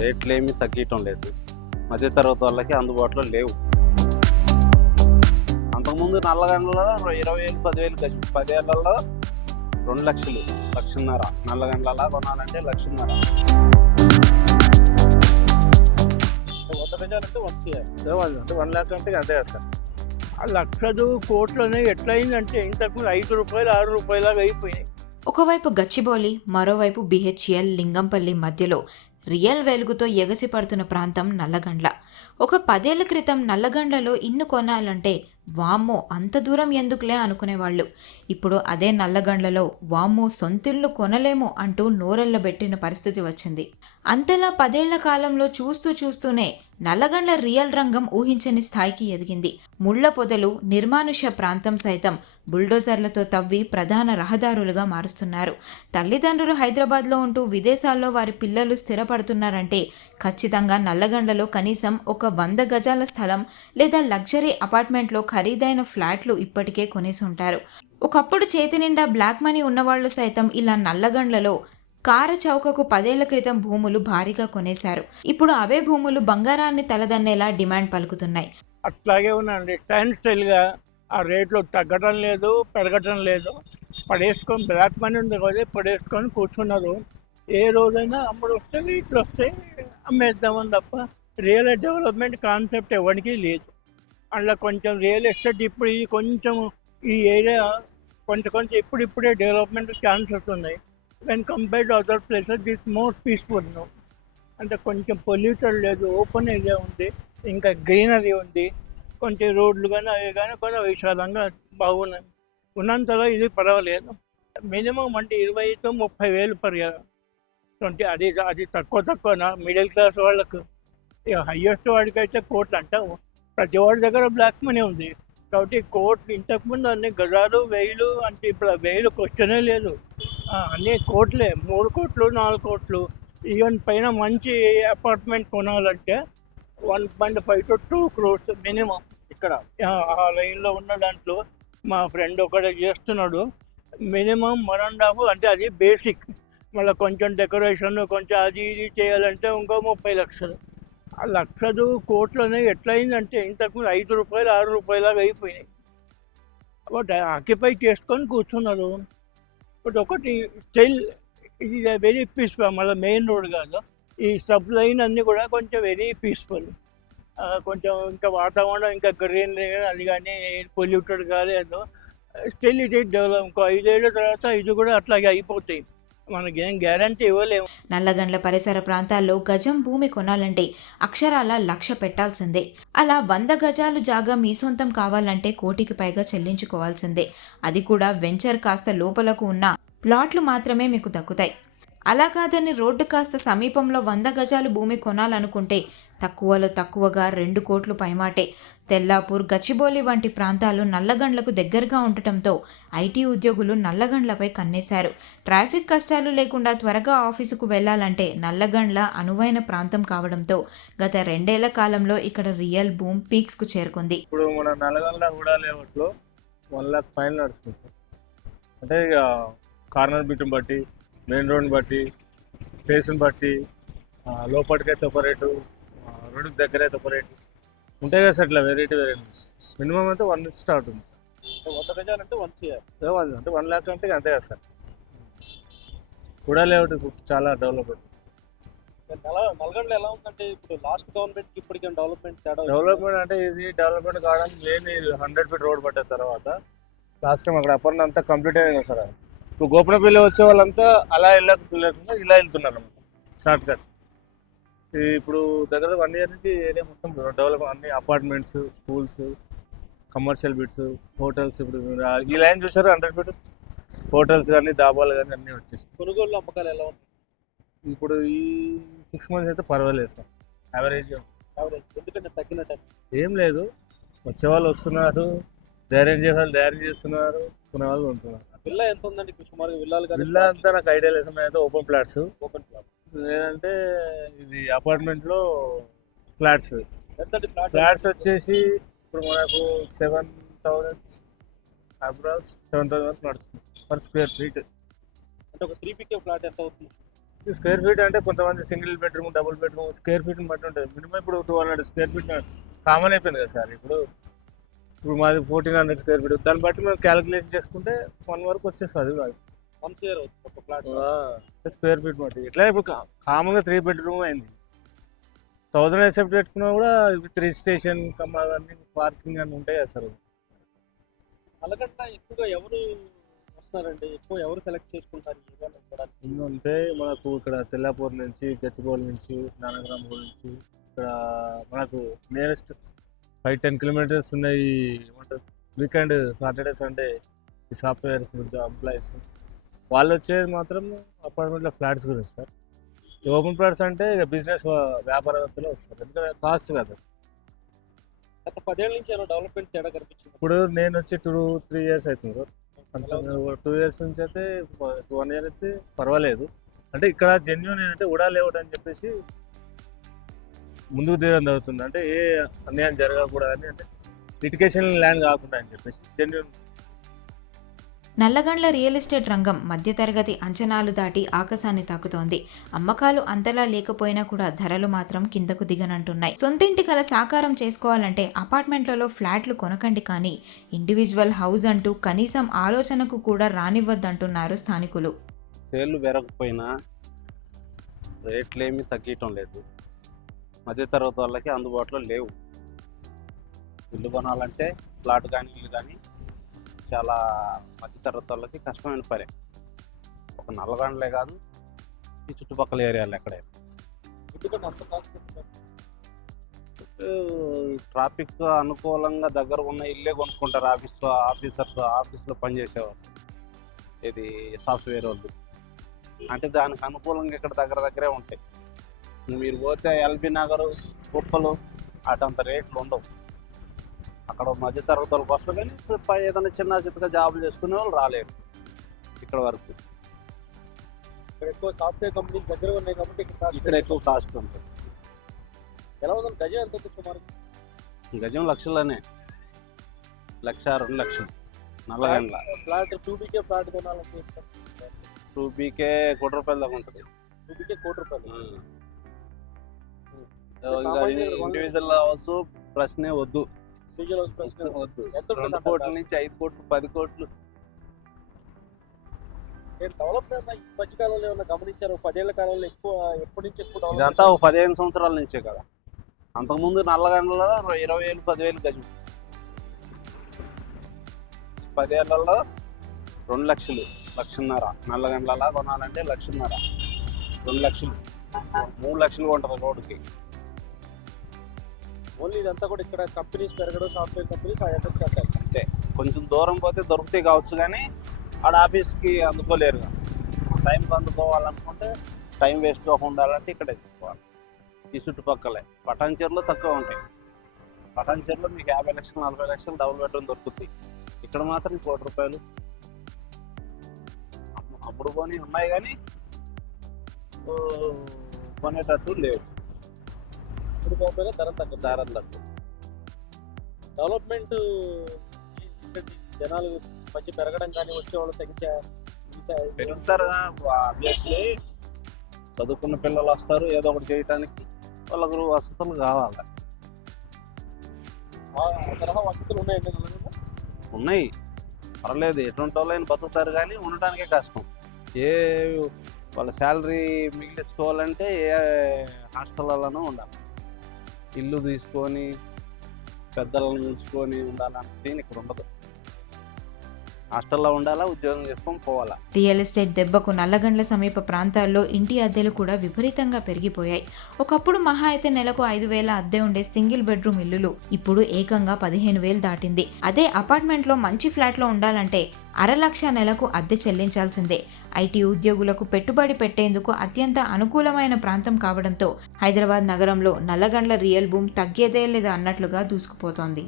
రేట్లు ఏమీ తగ్గటం లేదు. మధ్యతరగతి వాళ్ళకి అందుబాటులో లేవు. అంతకుముందు నల్లగండ్లలో 20,000, 10,000 గజం. 10 ఏళ్లలో 2 లక్షలు, 1,50,000. నల్లగండ్లలా కొనాలంటే 1,50,000. 100 గజాలంటే 1 CR. అంటే 1 లాక్ అంటే అంతే కదా సార్. ఆ లక్షలు కోట్లనే ఎట్లయిందంటే ఇంతకుముందు ₹5, ₹6 అయిపోయినాయి. ఒకవైపు గచ్చిబౌలి, మరోవైపు బిహెచ్ఎల్, లింగంపల్లి మధ్యలో రియల్ వెలుగుతో ఎగసిపడుతున్న ప్రాంతం నల్లగండ్ల. ఒక 10 ఏళ్ల క్రితం నల్లగండ్లలో ఇల్లు కొనాలంటే వామ్మో అంత దూరం ఎందుకులే అనుకునేవాళ్ళు. ఇప్పుడు అదే నల్లగండ్లలో వామ్మో సొంతిల్లు కొనలేము అంటూ నోరెళ్లబెట్టిన పరిస్థితి వచ్చింది. అంతలా 10 ఏళ్ల కాలంలో చూస్తూనే నల్లగండ్ల రియల్ రంగం ఊహించని స్థాయికి ఎదిగింది. ముళ్ల పొదలు, నిర్మానుష్య ప్రాంతం సైతం బుల్డోజర్లతో తవ్వి ప్రధాన రహదారులుగా మారుస్తున్నారు. తల్లిదండ్రులు హైదరాబాద్లో ఉంటూ విదేశాల్లో వారి పిల్లలు స్థిరపడుతున్నారంటే ఖచ్చితంగా నల్లగండ్లలో కనీసం ఒక 100 గజాల స్థలం లేదా లగ్జరీ అపార్ట్మెంట్లో ఖరీదైన ఫ్లాట్లు ఇప్పటికే కొనేసి ఉంటారు. ఒకప్పుడు చేతి నిండా బ్లాక్ మనీ ఉన్నవాళ్లు సైతం ఇలా నల్లగండ్లలో కార చౌకకు 10 ఏళ్ల క్రితం భూములు భారీగా కొనేశారు. ఇప్పుడు అవే భూములు బంగారాన్ని తలదన్నేలా డిమాండ్ పలుకుతున్నాయి. అట్లాగే ఉన్నాయండి. స్టాండ్ స్టైల్గా ఆ రేట్లు తగ్గటం లేదు, పెరగటం లేదు. పడేసుకొని బ్లాక్ మనీ ఉంది కదా, పడేసుకొని కూర్చున్నారు. ఏ రోజైనా అమ్ముడు వస్తే ఇట్లు వస్తే అమ్మేద్దామని తప్ప రియల్ డెవలప్మెంట్ కాన్సెప్ట్ ఎవరికి లేదు. అందులో కొంచెం రియల్ ఎస్టేట్ ఇప్పుడు ఈ కొంచెం ఈ ఏరియా కొంచెం ఇప్పుడిప్పుడే డెవలప్మెంట్ ఛాన్సెస్ ఉన్నాయి. When compare to other places this more peaceful no. అంటే కొంచెం పొల్యూటెడ్ లేదు, ఓపెన్ ఏరియా ఉంది, ఇంకా గ్రీనరీ ఉంది. కొంచెం రోడ్లు కానీ అవి కానీ కొంచెం విశాలంగా బాగున్నాయి. ఉన్నంతలో ఇది పర్వాలేదు. మినిమం అంటే 20,000-30,000 పర్ ఇయర్. 20 అది తక్కువనా మిడిల్ క్లాస్ వాళ్ళకు. ఇక హయ్యెస్ట్ వాడికి అయితే కోట్లు అంటావు. ప్రతి వాడి దగ్గర బ్లాక్ మనీ ఉంది కాబట్టి కోట్లు. ఇంతకుముందు అన్ని గజాలు 1000 అంటే ఇప్పుడు 1000 క్వశ్చనే లేదు. అన్నీ కోట్లే, 3 కోట్లు 4 కోట్లు. ఈవెన్ పైన మంచి అపార్ట్మెంట్ కొనాలంటే 1.5 to 2 crores మినిమం. ఇక్కడ ఆ లైన్లో ఉన్న దాంట్లో మా ఫ్రెండ్ ఒకటి చేస్తున్నాడు. మినిమం 1.5 అంటే అది బేసిక్. మళ్ళీ కొంచెం డెకరేషన్ కొంచెం అది ఇది చేయాలంటే ఇంకో 30 లక్షలు. ఆ లక్షలు కోట్లనే ఎట్లయిందంటే ఇంతకుముందు ₹5, ₹6 అయిపోయినాయి. బట్ ఆక్యుపై చేసుకొని కూర్చున్నారు. బట్ ఒకటి స్టిల్ ఇది వెరీ పీస్ఫుల్. మళ్ళీ మెయిన్ రోడ్ కాదు, ఈ సబ్ లైన్ అన్నీ కూడా కొంచెం వెరీ పీస్ఫుల్. కొంచెం ఇంకా వాతావరణం ఇంకా గ్రీనరీ అది కానీ పొల్యూటెడ్ కాలేదు. స్టిల్ ఇది డెవలప్. ఇంకో 5 ఏళ్ళ తర్వాత ఇది కూడా అట్లాగే అయిపోతాయి. మనకేం గ్యారంటీ ఇవ్వలేము. నల్లగండ్ల పరిసర ప్రాంతాల్లో గజం భూమి కొనాలంటే అక్షరాల 1,00,000 పెట్టాల్సిందే. అలా 100 గజాలు జాగా మీ సొంతం కావాలంటే 1 కోటికి పైగా చెల్లించుకోవాల్సిందే. అది కూడా వెంచర్ కాస్త లోపలకు ఉన్న ప్లాట్లు మాత్రమే మీకు దక్కుతాయి. అలా కాదని రోడ్డు కాస్త సమీపంలో 100 గజాలు భూమి కొనాలనుకుంటే తక్కువలో తక్కువగా 2 కోట్లు పైమాటే. తెల్లాపూర్, గచ్చిబౌలి వంటి ప్రాంతాలు నల్లగండ్లకు దగ్గరగా ఉండటంతో ఐటీ ఉద్యోగులు నల్లగండ్లపై కన్నేశారు. ట్రాఫిక్ కష్టాలు లేకుండా త్వరగా ఆఫీసుకు వెళ్లాలంటే నల్లగండ్ల అనువైన ప్రాంతం కావడంతో గత 2 ఏళ్ల కాలంలో ఇక్కడ రియల్ బూమ్ పీక్స్కు చేరుకుంది. ఇప్పుడు మన నల్లగండ్ల కూడా లేవట్లో 1 లాక్ పైన నడుస్తుంది. అంటే ఇక కార్నర్ బిట్ని బట్టి, మెయిన్ రోడ్ని బట్టి, ప్లేస్ని బట్టి, లోపలికైతే ఒక రేటు, రోడ్డుకి దగ్గర అయితే ఒక రేటు ఉంటాయి కదా సార్. ఇట్లా వెరైటీ మినిమం అయితే 1 నుంచి స్టార్ట్ ఉంది సార్. 100 గజాలంటే 1 CR. అంటే 1 లాక్ అంటే అంతే కదా సార్. కూడా లేవుట్ చాలా డెవలప్మెంట్. నల్గొండలో ఎలా ఉందంటే ఇప్పుడు లాస్ట్ గవర్నమెంట్కి ఇప్పటికేం డెవలప్మెంట్ అంటే ఇది డెవలప్మెంట్ కావడానికి మెయిన్ 100 ఫీట్ రోడ్ పట్టిన తర్వాత లాస్ట్ టైం అక్కడ అప్పర్ అంతా కంప్లీట్ అయింది సార్. ఇప్పుడు గోపనపల్లి వచ్చే వాళ్ళంతా అలా వెళ్ళకుండా ఇలా వెళ్తున్నారు అన్నమాట, షార్ట్ కట్. ఇప్పుడు దగ్గర 1 ఇయర్ నుంచి ఏరియా మొత్తం డెవలప్, అన్ని apartments, schools, commercial bits, hotels. ఇప్పుడు ఈ లైన్ చూసారు 100 ఫీట్ హోటల్స్ కానీ దాబాలు కానీ అన్నీ వచ్చేసి. కొనుగోలు అమ్మకాలు ఎలా ఉంది ఇప్పుడు ఈ 6 months అయితే పర్వాలేదు సార్. యావరేజ్ ఎందుకంటే తగ్గినట్టు ఏం లేదు. వచ్చేవాళ్ళు వస్తున్నారు, ధైర్యం చేసేవాళ్ళు ధైర్యం చేస్తున్నారు, కొనే వాళ్ళు ఉంటున్నారు. విల్లా ఎంత ఉందండి సుమారుగా? విల్లా అంతా నాకు ఐడియా లేదు. అయితే ఓపెన్ ప్లాట్స్, లేదంటే ఇది అపార్ట్మెంట్లో ఫ్లాట్స్. ఫ్లాట్స్ వచ్చేసి ఇప్పుడు మనకు 7,000 అప్రాక్స్ 7,000 వరకు నడుస్తుంది పర్ స్క్వేర్ ఫీట్. అంటే ఒక 3 BHK ఫ్లాట్ ఎంత అవుతుంది? స్క్వేర్ ఫీట్ అంటే కొంతమంది single bedroom, double bedroom square feet బట్టి ఉంటుంది. మినిమం ఇప్పుడు 200 స్క్వేర్ ఫీట్ కామన్ అయిపోయింది కదా సార్. ఇప్పుడు మాది 1400 స్క్వేర్ ఫీట్. దాన్ని బట్టి మనం క్యాలిక్యులేట్ చేసుకుంటే 1 వరకు వచ్చేస్తుంది. ఒక ఫ్లాట్ స్క్వేర్ ఫీట్ బట్టి ఇట్లా ఇప్పుడు కామన్గా 3 బెడ్రూమ్ అయింది. 1000 ఎసెప్ట్ పెట్టుకున్నా కూడా విత్ రిజిస్ట్రేషన్ అవన్నీ పార్కింగ్ అని ఉంటాయి కదా సార్. అలాగంటే ఎక్కువగా ఎవరు వస్తారండి, ఎక్కువ ఎవరు సెలెక్ట్ చేసుకుంటారు? అంటే మనకు ఇక్కడ తెల్లాపూర్ నుంచి, గచ్చిబౌలి నుంచి, నానగ్రామ్ నుంచి ఇక్కడ మనకు నియరెస్ట్ 5-10 కిలోమీటర్స్ ఉన్నాయి. ఏమంటారు వీకెండ్ సాటర్డే సండే ఈ సాఫ్ట్వేర్స్ ఎంప్లాయీస్ వాళ్ళు వచ్చేది మాత్రం అపార్ట్మెంట్లో ఫ్లాట్స్ గురించి సార్. ఈ ఓపెన్ ప్లాట్స్ అంటే ఇక బిజినెస్ వ్యాపారవేత్తలు వస్తారు, ఎందుకంటే కాస్ట్ కదా. గత 10 ఏళ్ళ నుంచి డెవలప్మెంట్ తేడా కనిపించింది. ఇప్పుడు నేను వచ్చి 2-3 ఇయర్స్ అవుతుంది సార్. అంత 2 ఇయర్స్ నుంచి అయితే 1 ఇయర్ అయితే పర్వాలేదు. అంటే ఇక్కడ జెన్యున్ ఏంటంటే ఉడా లేఅవుట్ అని చెప్పేసి ముందుకు తీయడం జరుగుతుంది. అంటే ఏ అన్యాయం జరగకూడదని, అంటే లిటిగేషన్ ల్యాండ్ కాకుండా అని చెప్పేసి జెన్యున్. నల్లగండ్ల రియల్ ఎస్టేట్ రంగం మధ్యతరగతి అంచనాలు దాటి ఆకాశాన్ని తాకుతోంది. అమ్మకాలు అంతలా లేకపోయినా కూడా ధరలు మాత్రం కిందకు దిగనంటున్నాయి. సొంతింటి కల సాకారం చేసుకోవాలంటే అపార్ట్మెంట్లలో ఫ్లాట్లు కొనకండి, కానీ ఇండివిజువల్ హౌస్ అంటూ కనీసం ఆలోచనకు కూడా రానివ్వద్దంటున్నారు స్థానికులు. సేల్లు పెరగకపోయినా రేట్లు ఏమీ తగ్గటం లేదు. మధ్యతరగతి వాళ్ళకి అందుబాటులో లేవు. ఇల్లు కొనాలంటే ఫ్లాట్ కానీ ఇల్లు కానీ చాలా మధ్యతరగతి వాళ్ళకి కష్టమైన పని. ఒక నల్లగండలే కాదు, ఈ చుట్టుపక్కల ఏరియాలు ఎక్కడైనా. ట్రాఫిక్ అనుకూలంగా దగ్గర ఉన్న ఇల్లే కొనుక్కుంటారు. ఆఫీస్లో పనిచేసేవాళ్ళు, ఇది సాఫ్ట్వేర్ వాళ్ళు. అంటే దానికి అనుకూలంగా ఇక్కడ దగ్గరే ఉంటాయి. మీరు పోతే ఎల్బీ నగర్, కుప్పలు అటంత రేట్లు ఉండవు. అక్కడ మధ్య తరగతి వాళ్ళకి వస్తారు, కానీ ఏదైనా చిన్నగా జాబులు చేసుకునే వాళ్ళు రాలేరు ఇక్కడ వరకు. ఇక్కడ ఎక్కువ సాఫ్ట్వేర్ కంపెనీలు దగ్గర ఉన్నాయి కాబట్టి ఇక్కడ ఎక్కువ కాస్ట్ ఉంటుంది. ఎలా ఉందండి గజం? ఎంత సుమారు గజం లక్షలనే, 1-2 లక్షలు నల్లగండ్ల. ఫ్లాట్ 2BK ఫ్లాట్ కొనాలంటే 2BK ₹1,00,000 దాకా ఉంటుంది. 2BK ₹1,00,000. ఇండివిజువల్ హౌస్ ప్రశ్నే వద్దు. 2 కోట్ల నుంచి 5 కోట్లు 10 కోట్లు. డెవలప్మెంట్ ఈ మధ్యకాలంలో ఏమైనా గమనించారు? 10 ఏళ్ల కాలంలో ఎక్కువ, ఎప్పటి నుంచి ఎక్కువ? ఇదంతా 15 సంవత్సరాల నుంచే కదా. అంతకుముందు నల్లగండ్లలో 20,000 10,000 గజం. 10 ఏళ్లలో 2 లక్షలు, 1,50,000. నల్లగండ్లలో కొనాలంటే 1,50,000, 2 లక్షలు, 3 లక్షలు ఉంటుంది రోడ్డుకి. ఓన్లీ ఇదంతా కూడా ఇక్కడ కంపెనీస్ పెరగడం, సాఫ్ట్వేర్ కంపెనీస్ ఆ ఎఫెక్ట్ చేస్తాయి అంతే. కొంచెం దూరం పోతే దొరుకుతాయి కావచ్చు, కానీ ఆడ ఆఫీస్కి అందుకోలేరు. టైంకి అందుకోవాలనుకుంటే టైం వేస్ట్ కాకుండా ఉండాలంటే ఇక్కడే తీసుకోవాలి. ఈ చుట్టుపక్కలే పటాన్చెరులో తక్కువ ఉంటాయి. పటాన్చెరులో మీకు 50 లక్షలు 40 లక్షలు డబుల్ బెడ్రూమ్ దొరుకుతాయి. ఇక్కడ మాత్రం ₹1,00,000. అప్పుడు కొని ఉన్నాయి కానీ కొనేటట్టు లేవు. ధర తక్కువ. డెవలప్మెంట్ జనాలు మంచి పెరగడం కానీ వచ్చేవాళ్ళ సంఖ్య పెరుగుతారు. ఆబ్వియస్లీ చదువుకున్న పిల్లలు వస్తారు, ఏదో ఒకటి చేయడానికి వాళ్ళకు వసతులు కావాలి. వసతులు ఉన్నాయి, పర్లేదు. ఎటువంటి వాళ్ళైనా బతుకుతారు, కానీ ఉండటానికే కష్టం. వాళ్ళ శాలరీ మిగిలించుకోవాలంటే ఏ హాస్టల్లోనూ ఉండాలి. ఇల్లు తీసుకొని పెద్దలను ఉంచుకొని ఉండాలంటే ఇక్కడ ఉండదు. హాస్టల్లో ఉండాలా, ఉద్యోగం చేసుకొని పోవాలా. రియల్ ఎస్టేట్ దెబ్బకు నల్లగండ్ల సమీప ప్రాంతాల్లో ఇంటి అద్దెలు కూడా విపరీతంగా పెరిగిపోయాయి. ఒకప్పుడు మహా అయితే నెలకు 5,000 అద్దె ఉండే సింగిల్ బెడ్రూమ్ ఇల్లులు ఇప్పుడు ఏకంగా 15,000 దాటింది. అదే అపార్ట్మెంట్లో మంచి ఫ్లాట్లో ఉండాలంటే 1,00,000 నెలకు అద్దె చెల్లించాల్సిందే. ఐటీ ఉద్యోగులకు పెట్టుబడి పెట్టేందుకు అత్యంత అనుకూలమైన ప్రాంతం కావడంతో హైదరాబాద్ నగరంలో నల్లగండ్ల రియల్ బూమ్ తగ్గేదే లేదా అన్నట్లుగా దూసుకుపోతోంది.